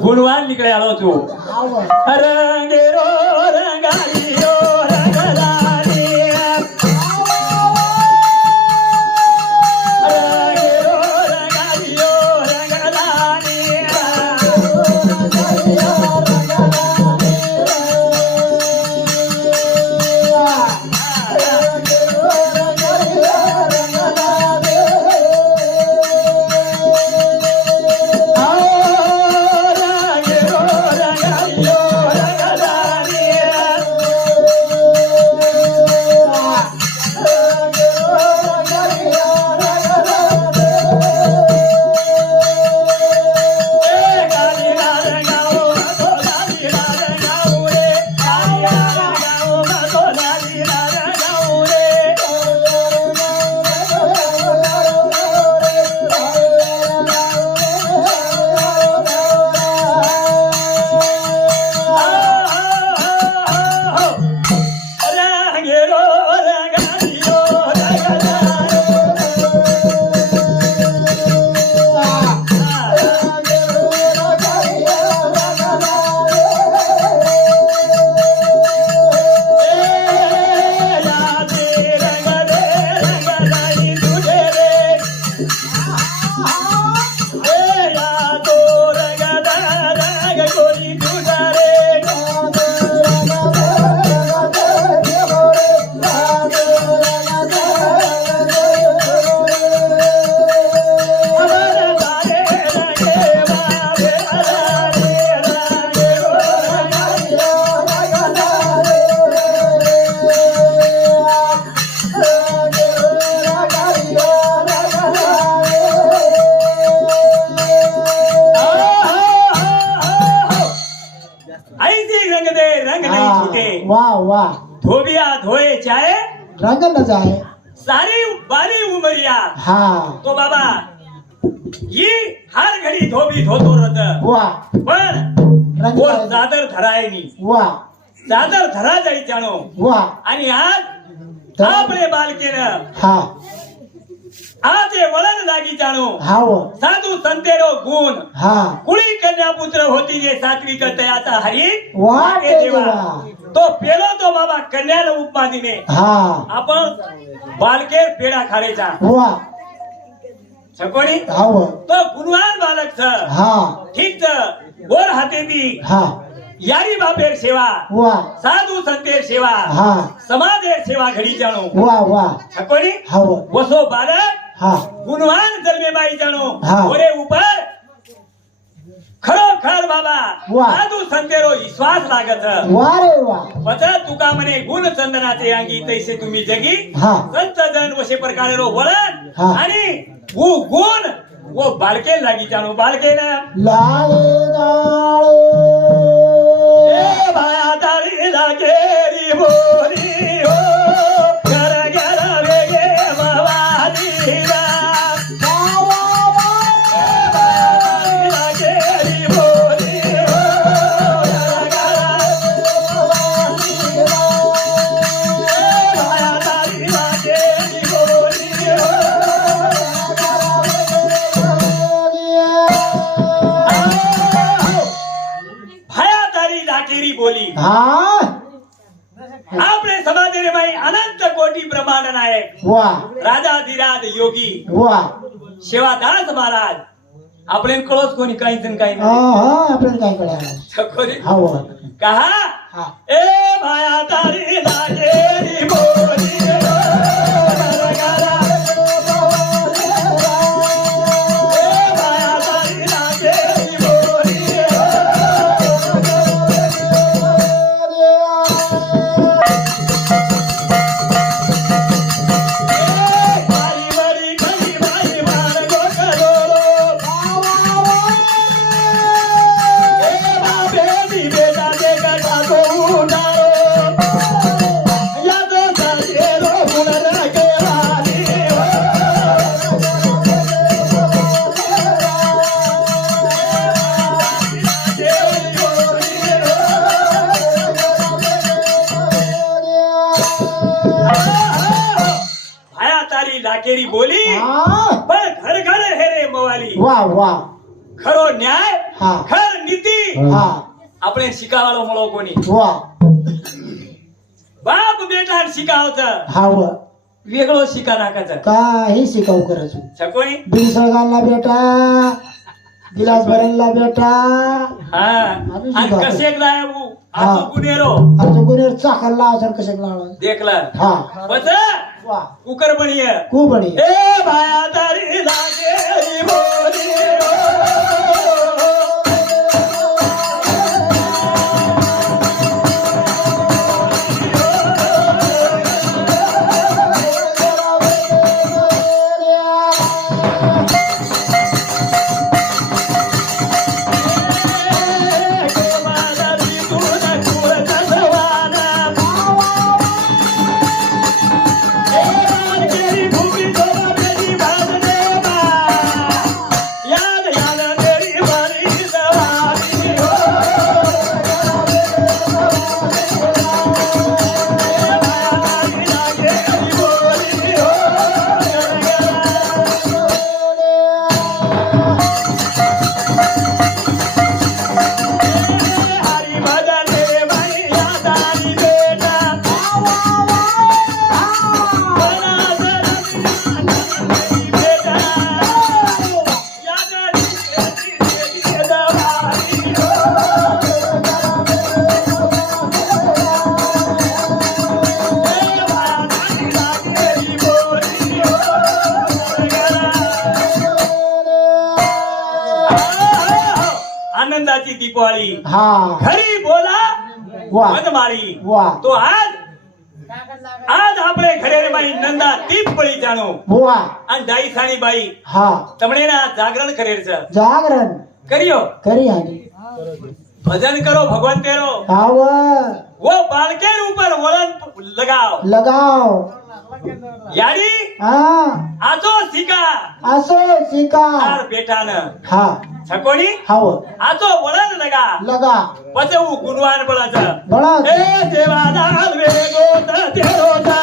गुणवान निकळे आलो तू अरे quiero होए चाहे रंग न जाए। सारी बारी उमरिया हाँ। तो बाबा ये हर घडी धोबी धोतो रथ। वा पण रंग- वर चादर धराय मी वा चादर धरा जाए जानो। वा आणि आज बाल के बालकेनं हाँ। आज हे वळण लागी जानो हाँ वो। साधु संतेरो गुण। हाँ। कुली कन्या पुत्र होती जे सात्विक तयाचा हरी? के देवा। તે પેલો તો બાબા કન્યાને ઉપમાદીને હા. આપણ બાલકે પેડા ખાડે જા. વાહ. છકોડી? હાવો તો ગુણવાન બાલક છે. હા. ઠીક છે. બોર હાથેથી હા. યારી બાપેર સેવા વાહ. સાધુ સંતેર સેવા હા. સમાજેર સેવા ઘડી જાણો. વાહ વાહ. છકોડી? હાવો વસો બાળક હા. ગુણવાન જન્મે બાઈ જાણો. હા. ઓરે ઉપર खरोखर बाबा साधू संतेरो विश्वास लागत. वा रे वा. तुका म्हणे गुण चंदनाचे अंगी तैसे तुम्ही जगी. संत जन वसे प्रकारे रो वळण आणि वो गुण वो बालके लागी जाणू बालके ना लाले लाले लागे री बोरी हो वा. राजा धीराज योगी. वा. शेवादास महाराज. आपले कळोच कोणी काही न काही नाही. आपण काय कळा हा कहा ए माया तारी लागे बोली रे. તારી લાકેરી બોલી હા પણ ઘર ઘર હેરે મવાલી વાહ વાહ ખરો ન્યાય હા ખર નીતિ हा આપણે શીખાવાળો મળો કોની वा બાપ બેટા શીખાવતા हा व वेगळो शिका नाकाचा काही शिकाऊ करायचो छकोनी बिल सळगालला बेटा गिलास भरेलला बेटा हा अजून आणि शिकावं. कशेक लायबू हा. आजो गुन्हेरो अरे तो गुन्हेर चाकल लावसर कशा लावला देखला हा बस वा कुकर बनिये खूप बढिया ए भाया तारी लागे बोली आनंदाची दीपावली हा खरी बोला वा मनमाळी वा तो आज आज આપણે ઘરે બાઈ નંદા દીપ પડી જાણો वा અને દાઈ સાણી બાઈ हा તમને ના જાગરણ કરે છે जागरण કર્યો करी आणि भजन करो भगवान करो वो बाल के ऊपर वलन लगाओ। लगाओ। यारी? आसो शिका आसो शिका आर बेटा न हा। छकोणी हाव आसो वलन लगा। लगा। पचवू गुणवान बळाचं बड़ा ए देवा दाल वेगो तेरो दा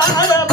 Sahara